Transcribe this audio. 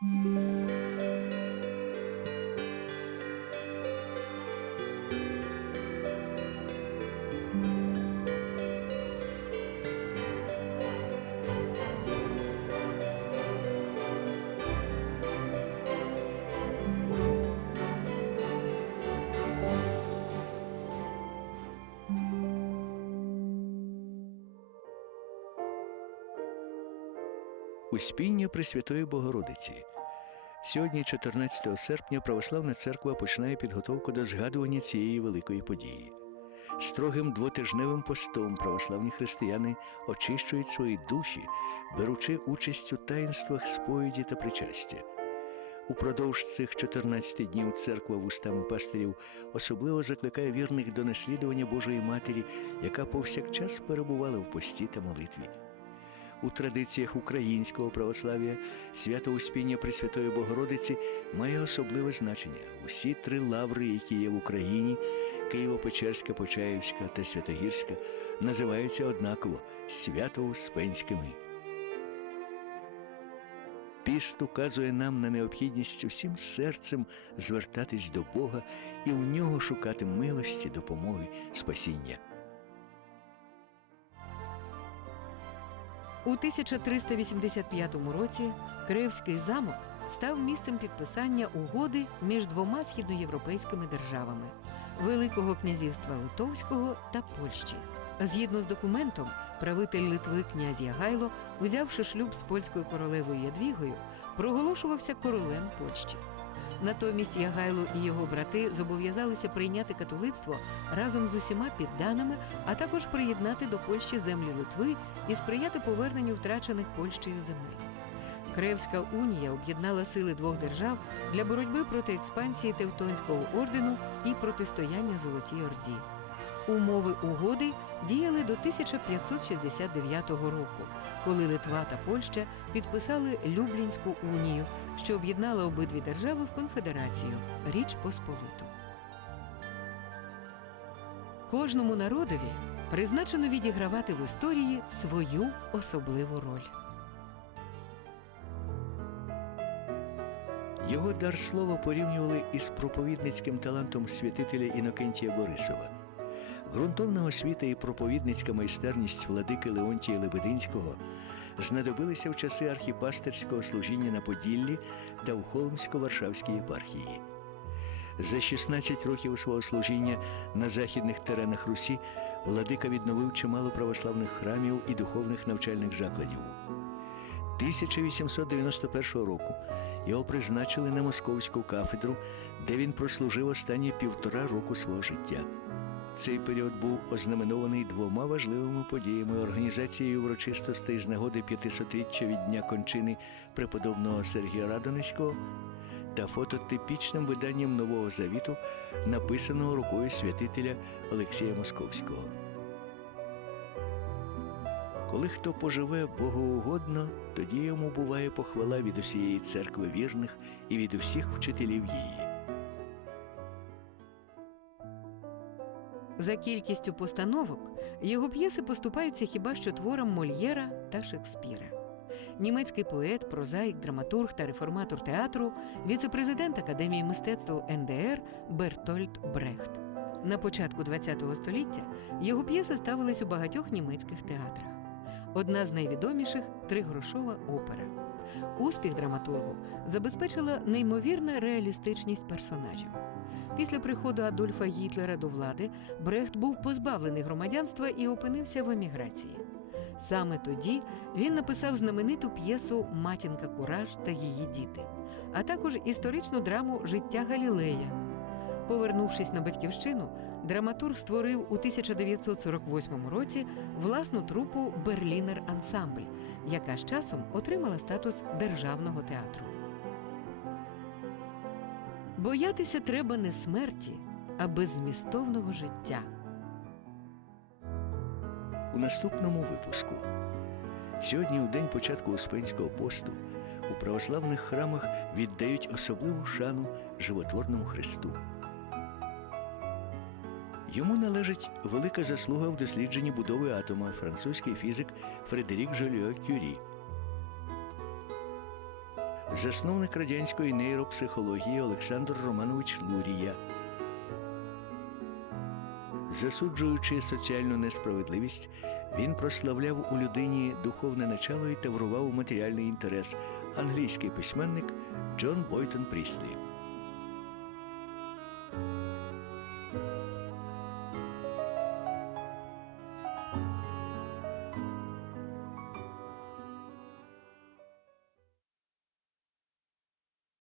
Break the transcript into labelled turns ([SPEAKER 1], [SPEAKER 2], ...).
[SPEAKER 1] Música Успіння Пресвятої Богородиці. Сьогодні, 14 серпня, Православна церква починає підготовку до згадування цієї великої події. Строгим двотижневим постом православні християни очищують свої душі, беручи участь у таїнствах сповіді та причастя. Упродовж цих 14 днів церква вустами пастирів особливо закликає вірних до наслідування Божої Матері, яка повсякчас перебувала в пості та молитві. У традиціях українського православ'я свято Успіння Пресвятої Богородиці має особливе значення. Усі три лаври, які є в Україні Києво-Печерська, Почаївська та Святогірська, називаються однаково свято-успенськими. Піст указує нам на необхідність усім серцем звертатись до Бога і у нього шукати милості, допомоги, спасіння.
[SPEAKER 2] У 1385 році Київський замок став місцем підписання угоди між двома східноєвропейськими державами Великого князівства Литовського та Польщі. Згідно з документом, правитель Литви князь Ягайло, узявши шлюб з польською королевою Ядвігою, проголошувався королем Польщі. Натомість Ягайло і його брати зобов'язалися прийняти католицтво разом з усіма підданими, а також приєднати до Польщі землі Литви і сприяти поверненню втрачених Польщею земель. Кревська унія об'єднала сили двох держав для боротьби проти експансії Тевтонського ордену і протистояння Золотій Орді. Умови угоди діяли до 1569 року, коли Литва та Польща підписали Люблінську унію, що об'єднала обидві держави в конфедерацію Річ Посполиту. Кожному народові призначено відігравати в історії свою особливу роль.
[SPEAKER 1] Його дар слова порівнювали із проповідницьким талантом святителя Інокентія Борисова. Грунтовна освіта і проповідницька майстерність владики Леонтія Лебединського знадобилися в часи архіпастерського служіння на Поділлі та у Холмсько-Варшавській єпархії. За 16 років свого служіння на західних теренах Русі владика відновив чимало православних храмів і духовних навчальних закладів. 1891 року його призначили на московську кафедру, де він прослужив останні півтора року свого життя. Цей період був ознаменований двома важливими подіями організацією урочистостей з нагоди 500-річчя від дня кончини преподобного Сергія Радонецького та фототипічним виданням Нового Завіту, написаного рукою святителя Олексія Московського. Коли хто поживе богоугодно, тоді йому буває похвала від усієї церкви вірних і від усіх вчителів її.
[SPEAKER 2] За кількістю постановок його п'єси поступаються хіба що творам Мольєра та Шекспіра. Німецький поет, прозаїк, драматург та реформатор театру, віцепрезидент Академії мистецтв НДР Бертольд Брехт. На початку ХХ століття його п'єси ставились у багатьох німецьких театрах. Одна з найвідоміших тригрошова опера. Успіх драматургу забезпечила неймовірна реалістичність персонажів. Після приходу Адольфа Гітлера до влади Брехт був позбавлений громадянства і опинився в еміграції. Саме тоді він написав знамениту п'єсу Матінка Кураж та її діти, а також історичну драму Життя Галілея. Повернувшись на батьківщину, драматург створив у 1948 році власну трупу Берлінер Ансамбль, яка з часом отримала статус державного театру. Боятися треба не смерті, а беззмістовного життя.
[SPEAKER 1] У наступному випуску. Сьогодні, у день початку Успенського посту, у православних храмах віддають особливу шану животворному Христу. Йому належить велика заслуга в дослідженні будови атома французький фізик Фредерік Жоліо Кюрі. Засновник радянської нейропсихології Олександр Романович Лурія. Засуджуючи соціальну несправедливість, він прославляв у людині духовне начало і таврував матеріальний інтерес англійський письменник Джон Бойтон Пріслі.